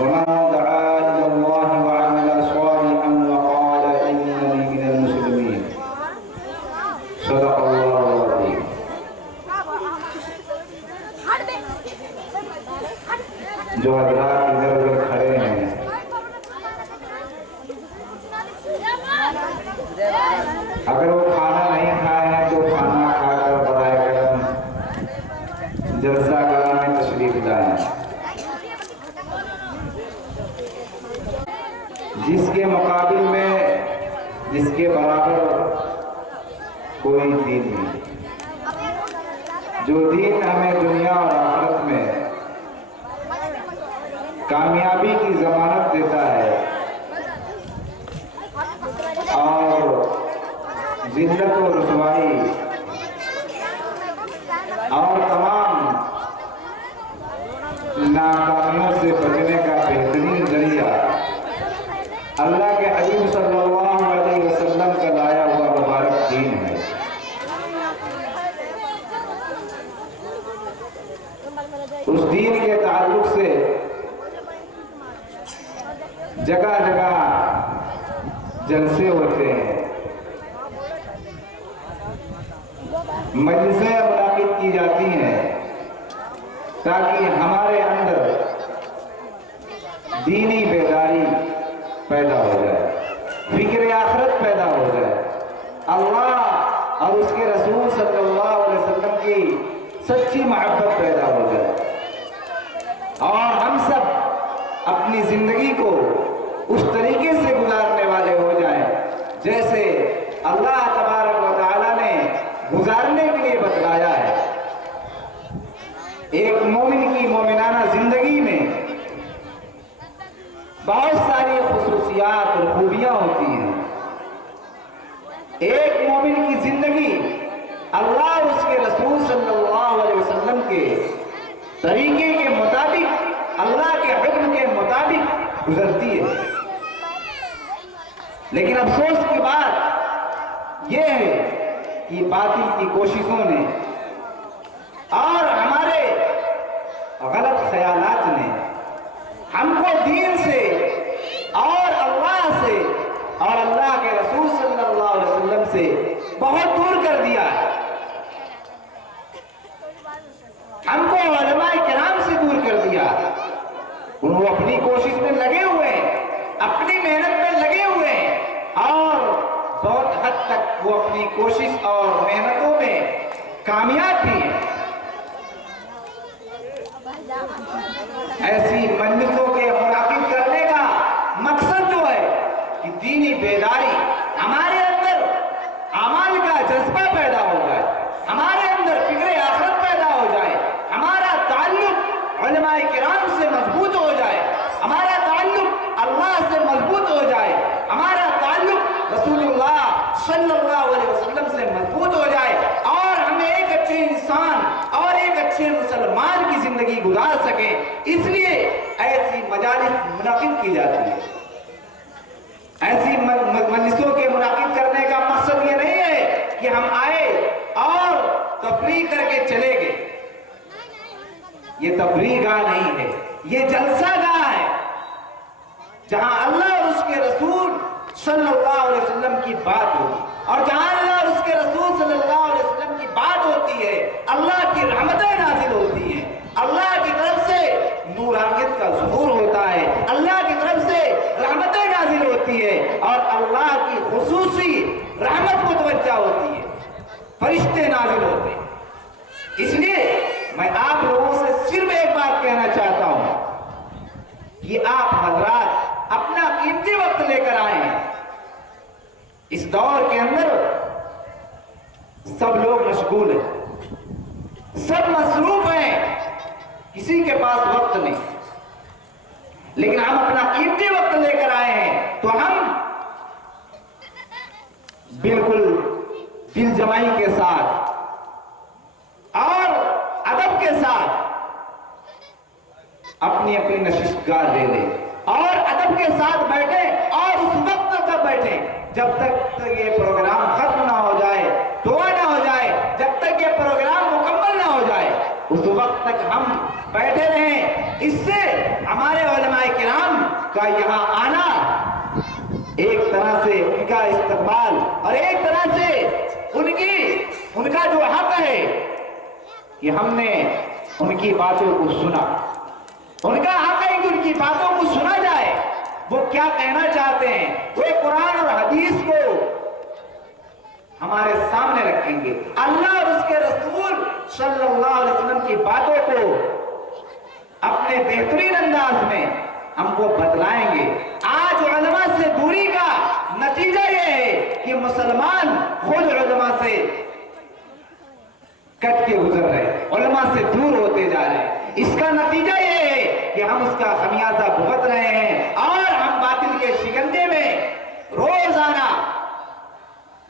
ومن دعا إلى الله وعمل صالحا وقال إنني من المسلمين صدق الله العظيم. جو حضرات ادھر ادھر کھڑے ہیں، اگر وہ کھانا نہیں کھائے ہیں تو کھانا کھا کر برائے کرم جلسہ گاہ میں تشریف لائیں. جس کے مقابل میں جس کے برابر کوئی دین نہیں. جو دین ہمیں دنیا اور آخرت میں کامیابی کی ضمانت دیتا ہے اور ذلت و رسوائی اور تمام ناکامیوں سے بچنے کا بہترین ذریعہ اللہ کے حبیب صلی اللہ علیہ وسلم کا لایا ہوا مبارک دین ہے. اس دین کے تعلق سے جگہ جگہ جلسے ہوتے ہیں، مجلسیں منعقد کی جاتی ہیں تاکہ ہمارے اندر دینی بیداری پیدا ہو جائے، فکر آخرت پیدا ہو جائے، اللہ اور اس کے رسول صلی اللہ علیہ وسلم کی سچی محبت پیدا ہو جائے، اور ہم سب اپنی زندگی کو اس طریقے سے گزارنے والے ہو جائیں جیسے اللہ تبارک و تعالی نے گزارنے کے لیے بتلایا ہے. ایک مومن کی مومنانہ زندگی میں بہت ساری خصوصیات اور خوبیاں ہوتی ہیں. ایک مومن کی زندگی اللہ اور اس کے رسول صلی اللہ علیہ وسلم کے طریقے کے مطابق، اللہ کے حکم کے مطابق گزرتی ہے. لیکن افسوس کی بات یہ ہے کہ باطل کی کوششوں نے اور ہمارے غلط خیالات نے ہم کو دین سے اور اللہ سے اور اللہ کے رسول صلی اللہ علیہ وسلم سے بہت دور کر دیا ہے. ہم کو علماء کرام سے دور کر دیا. وہ اپنی کوشش میں لگے ہوئے ہیں، اپنی محنت میں لگے ہوئے ہیں، اور بہت حد تک وہ اپنی کوشش اور محنتوں میں کامیاب بھی ہیں. ایسی مجلسوں کے منعقد کرنے کا مقصد جو ہے کہ دینی بیداری ہمارے اندر اعمال کا جذبہ پیدا ہو جائے، ہمارے اندر فکر آخرت پیدا ہو جائے، ہمارا تعلق علماء کرام سے مضبوط ہو جائے، ہمارا تعلق اللہ سے مضبوط ہو جائے، ہمارا تعلق رسول اللہ صلی اللہ علیہ وسلم سے مضبوط ہو جائے، اور ہمیں ایک اچھے انسان اور ایک اچھے مسلمان کی زندگی گزار سکیں. اس لیے ایسی مجالس منعقد کی جاتی ہے. ایسی مجلسوں کے منعقد کرنے کا مقصد یہ نہیں ہے کہ ہم آئے اور تفریح کر کے چلے گئے. یہ تفریح گاہ نہیں ہے، یہ جلسہ گاہ ہے جہاں اللہ اور اس کے رسول صلی اللہ علیہ وسلم کی بات ہوگی. اور جہاں اللہ اور اس کے رسول صلی اللہ علیہ وسلم کی بات ہوتی ہے، اللہ کی رحمتیں نازل ہوتی ہیں، اللہ کی طرف سے نورانیت کا ظہور ہوتا ہے، اللہ کی طرف سے رحمتیں نازل ہوتی ہے، اور اللہ کی خصوصی رحمت متوجہ ہوتی ہے، فرشتے نازل ہوتے ہیں. اس لیے میں آپ لوگوں سے صرف ایک بات کہنا چاہتا ہوں کہ آپ حضرات اپنا قیمتی وقت لے کر آئے ہیں. اس دور کے اندر سب لوگ مشغول ہیں، سب مصروف ہیں، کسی کے پاس وقت نہیں. لیکن ہم اپنا قیمتی وقت لے کر آئے ہیں تو ہم بالکل دل جمعی کے ساتھ اور ادب کے ساتھ اپنی اپنی نشست گاہ دے لیں اور ادب کے ساتھ بیٹھیں، اور اس وقت تک بیٹھیں جب تک یہ پروگرام ختم نہ ہو جائے، دعا نہ ہو جائے، جب تک یہ پروگرام مکمل نہ ہو جائے. اس وقت تک ہم بیٹھے رہیں۔ اس سے ہمارے علماء کرام کا یہاں آنا ایک طرح سے ان کا استقبال اور ایک طرح سے ان کا جو حق ہے کہ ہم نے ان کی باتوں کو سنا، ان کا حق ہے کہ ان کی باتوں کو سنا جائے، وہ کیا کہنا چاہتے ہیں، وہ قرآن اور حدیث کو ہمارے سامنے رکھیں گے، اللہ اور اس کے رسول صلی اللہ علیہ وسلم کی باتوں کو اپنے بہترین انداز میں ہم کو بتلائیں گے۔ آج علماء سے دوری کا نتیجہ یہ ہے کہ مسلمان خود علماء سے کٹ کے گزر رہے، علماء سے دور ہوتے جا رہے ہیں۔ اس کا نتیجہ یہ ہے کہ ہم اس کا خمیازہ بھگت رہے ہیں اور ہم باطل کے شکنجے میں روزانہ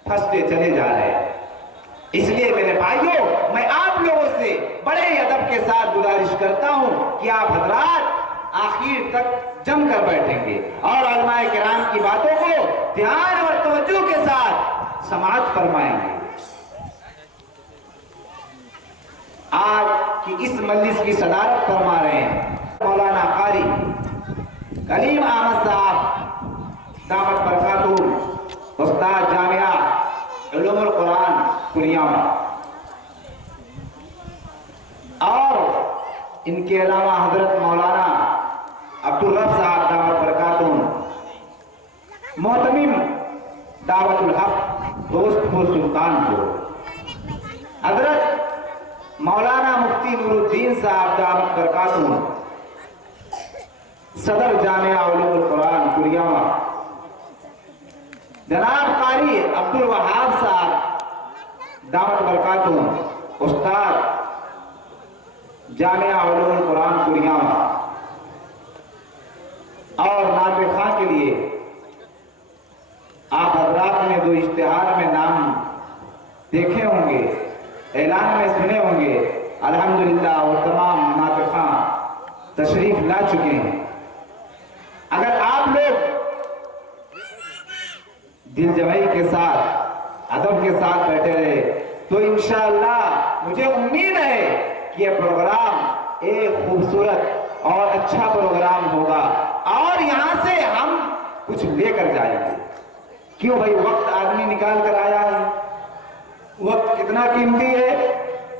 پھنستے چلے جا رہے ہیں۔ اس لیے میرے بھائیوں، میں آپ لوگوں سے بڑے ادب کے ساتھ گزارش کرتا ہوں کہ آپ حضرات آخر تک جم کر بیٹھیں گے اور علماء کرام کی باتوں کو دھیان اور توجہ کے ساتھ سماعت فرمائیں گے۔ آج کی اس مجلس کی صدارت فرما رہے ہیں مولانا قاری کلیم احمد صاحب دامت برکاتہم، استاد جامعہ علوم القرآن کلیامہ، اور ان کے علاوہ حضرت مولانا عبدالرب صاحب دامت برکاتہم، محتمم دعوت الحق دوست پور سلطانپور، حضرت مولانا مفتی نور الدین صاحب دامت برکاتہم، صدر جامعہ علوم القرآن کلیامہ، جناب قاری عبدالوہاب صاحب دامت برکاتہم، استاد جامعہ علوم القرآن کلیامہ، اور ناطق خواں کے لیے آپ حضرات نے دو اشتہار میں نام دیکھے ہوں گے، اعلان میں سنے ہوں گے، الحمدللہ وہ تمام ناطق خواں تشریف لا چکے ہیں۔ اگر آپ لوگ دل جمعی کے ساتھ ادب کے ساتھ بیٹھے رہے تو انشاءاللہ مجھے امید ہے کہ یہ پروگرام ایک خوبصورت اور اچھا پروگرام ہوگا اور یہاں سے ہم کچھ لے کر جائیں گے۔ کیوں بھائی، وقت آدمی نکال کر آیا ہے، وقت کتنا قیمتی ہے،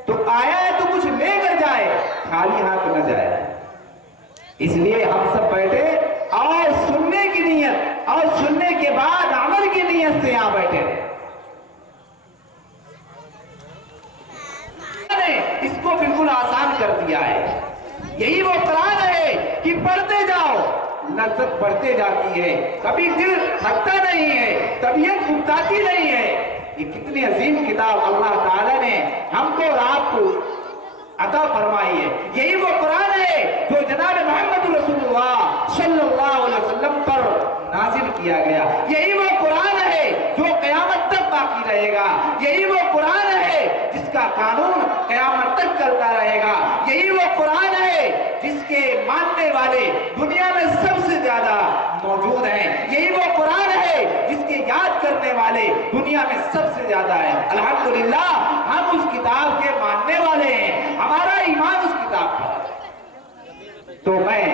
تو آیا ہے تو کچھ لے کر جائے، خالی ہاتھ نہ جائے۔ اس لیے ہم سب بیٹھے اور سننے کی نیت اور سننے کے بعد عمل کی نیت سے یہاں بیٹھے ہیں۔ اس کو بالکل آسان کر دیا ہے۔ یہی وہ قرآن ہے کہ پڑھتے جاؤ، لذت بڑھتے جاتی ہے، کبھی دل تھکتا نہیں ہے، طبیعت اکتاتی نہیں ہے۔ یہ کتنی عظیم کتاب اللہ تعالیٰ نے ہم کو اور آپ کو عطا فرمائی ہے۔ یہی وہ قرآن ہے جو جناب محمد رسول اللہ صلی اللہ علیہ وسلم پر نازل کیا گیا۔ یہی وہ قرآن ہے جو قیامت تک باقی رہے گا۔ یہی وہ قرآن ہے جس کا قانون قیامت تک چلتا رہے گا۔ یہی وہ قرآن ہے جس کے ماننے والے دنیا میں سب سے زیادہ موجود ہیں۔ یہی وہ قرآن ہے جس کے یاد کرنے والے دنیا میں سب سے زیادہ ہیں۔ الحمدللہ ہم اس کتاب کے ماننے والے ہیں، ہمارا ایمان اس کتاب پر ہے۔ تو میں